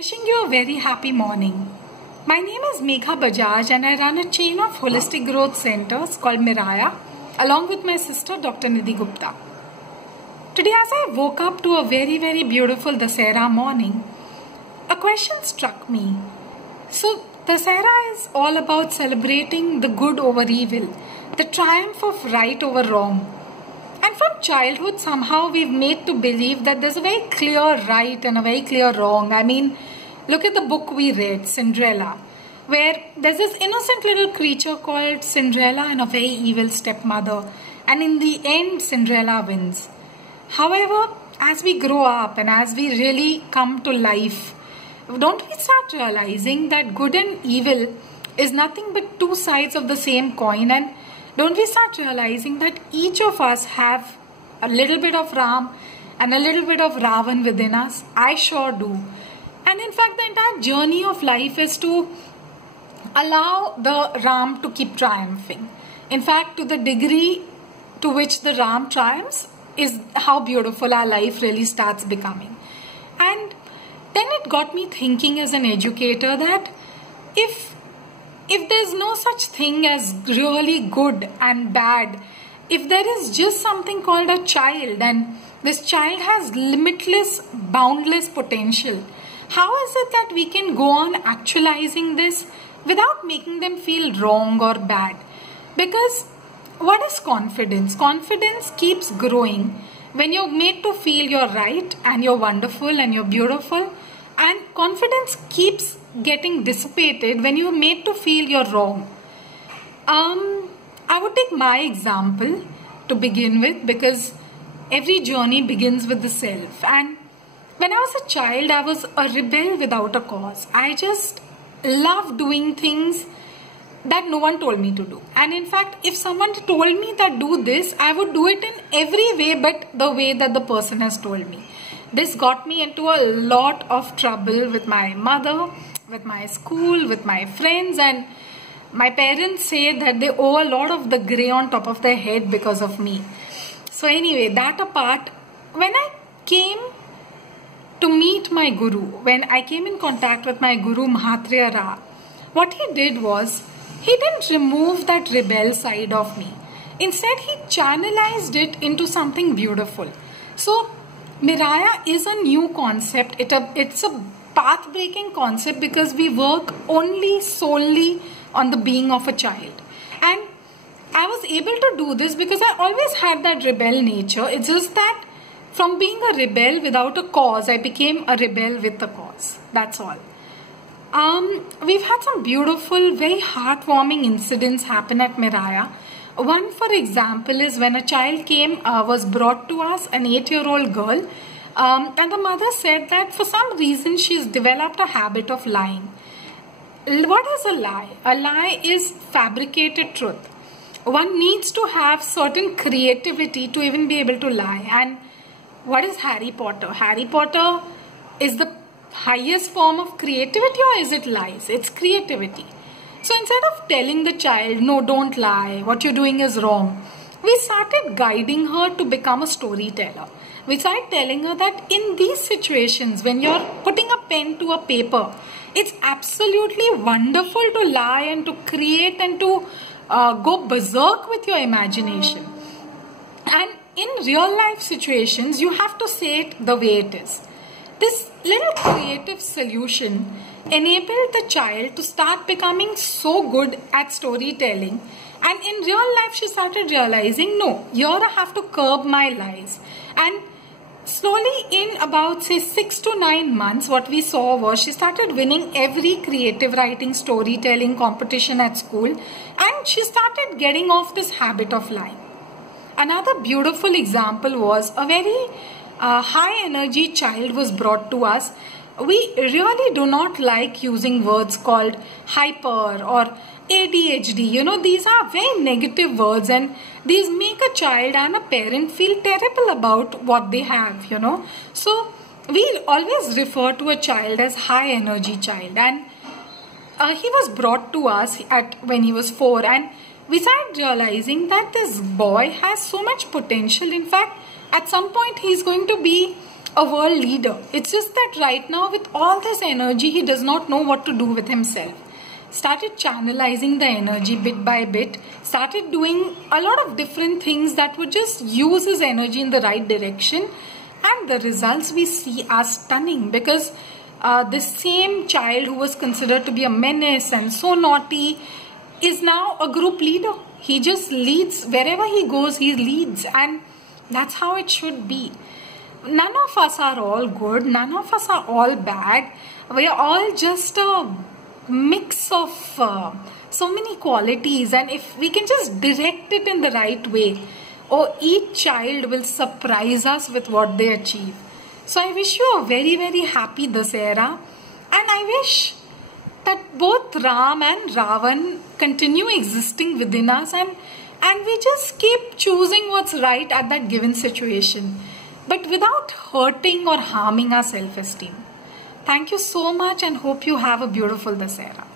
Wishing you a very happy morning. My name is Megha Bajaj and I run a chain of holistic growth centers called Miraaya along with my sister Dr. Nidhi Gupta. Today as I woke up to a very beautiful Dasera morning, a question struck me. So Dasera is all about celebrating the good over evil, the triumph of right over wrong. And from childhood, somehow we've made to believe that there's a very clear right and a very clear wrong. I mean, look at the book we read, Cinderella, where there's this innocent little creature called Cinderella and a very evil stepmother. And in the end, Cinderella wins. However, as we grow up and as we really come to life, don't we start realizing that good and evil is nothing but two sides of the same coin? And don't we start realizing that each of us have a little bit of Ram and a little bit of Ravan within us? I sure do. And in fact, the entire journey of life is to allow the Ram to keep triumphing. In fact, to the degree to which the Ram triumphs is how beautiful our life really starts becoming. And then it got me thinking as an educator that if there's no such thing as really good and bad, if there is just something called a child and this child has limitless, boundless potential, how is it that we can go on actualizing this without making them feel wrong or bad? Because what is confidence? Confidence keeps growing when you're made to feel you're right and you're wonderful and you're beautiful, and confidence keeps getting dissipated when you're made to feel you're wrong. I would take my example to begin with, because every journey begins with the self. And when I was a child, I was a rebel without a cause. I just loved doing things that no one told me to do. And in fact, if someone told me that do this, I would do it in every way but the way that the person has told me. This got me into a lot of trouble with my mother, with my school, with my friends, and my parents say that they owe a lot of the grey on top of their head because of me. So anyway, that apart, when I came to meet my guru, when I came in contact with my guru Mahatria Ra, what he did was, he didn't remove that rebel side of me. Instead, he channelized it into something beautiful. So Miraaya is a new concept. It's a path-breaking concept because we work solely on the being of a child. And I was able to do this because I always had that rebel nature. It's just that from being a rebel without a cause, I became a rebel with a cause. That's all. We've had some beautiful, very heartwarming incidents happen at Miraaya. One, for example, is when a child was brought to us, an 8-year-old girl, and the mother said that for some reason she's developed a habit of lying. What is a lie? A lie is fabricated truth. One needs to have certain creativity to even be able to lie. And what is Harry Potter? Harry Potter is the highest form of creativity, or is it lies? It's creativity. So instead of telling the child, no, don't lie, what you're doing is wrong, we started guiding her to become a storyteller. We started telling her that in these situations, when you're putting a pen to a paper, it's absolutely wonderful to lie and to create and to go berserk with your imagination. And in real life situations, you have to say it the way it is. This little creative solution enabled the child to start becoming so good at storytelling, and in real life she started realizing, no, here I have to curb my lies. And slowly, in about say 6 to 9 months, what we saw was she started winning every creative writing storytelling competition at school, and she started getting off this habit of lying. Another beautiful example was a very high energy child was brought to us. We really do not like using words called hyper or ADHD. You know, these are very negative words, and these make a child and a parent feel terrible about what they have, you know. So we always refer to a child as high energy child, and he was brought to us when he was 4, and we started realizing that this boy has so much potential. In fact, at some point he's going to be a world leader. It's just that right now, with all this energy, he does not know what to do with himself. Started channelizing the energy bit by bit, started doing a lot of different things that would just use his energy in the right direction, and the results we see are stunning, because this same child who was considered to be a menace and so naughty is now a group leader. He just leads. Wherever he goes, he leads, and that's how it should be. None of us are all good, none of us are all bad. We are all just a mix of so many qualities, and if we can just direct it in the right way, each child will surprise us with what they achieve. So I wish you a very, very happy Dussehra, and I wish that both Ram and Ravan continue existing within us, and we just keep choosing what's right at that given situation, but without hurting or harming our self-esteem. Thank you so much, and hope you have a beautiful Dussehra.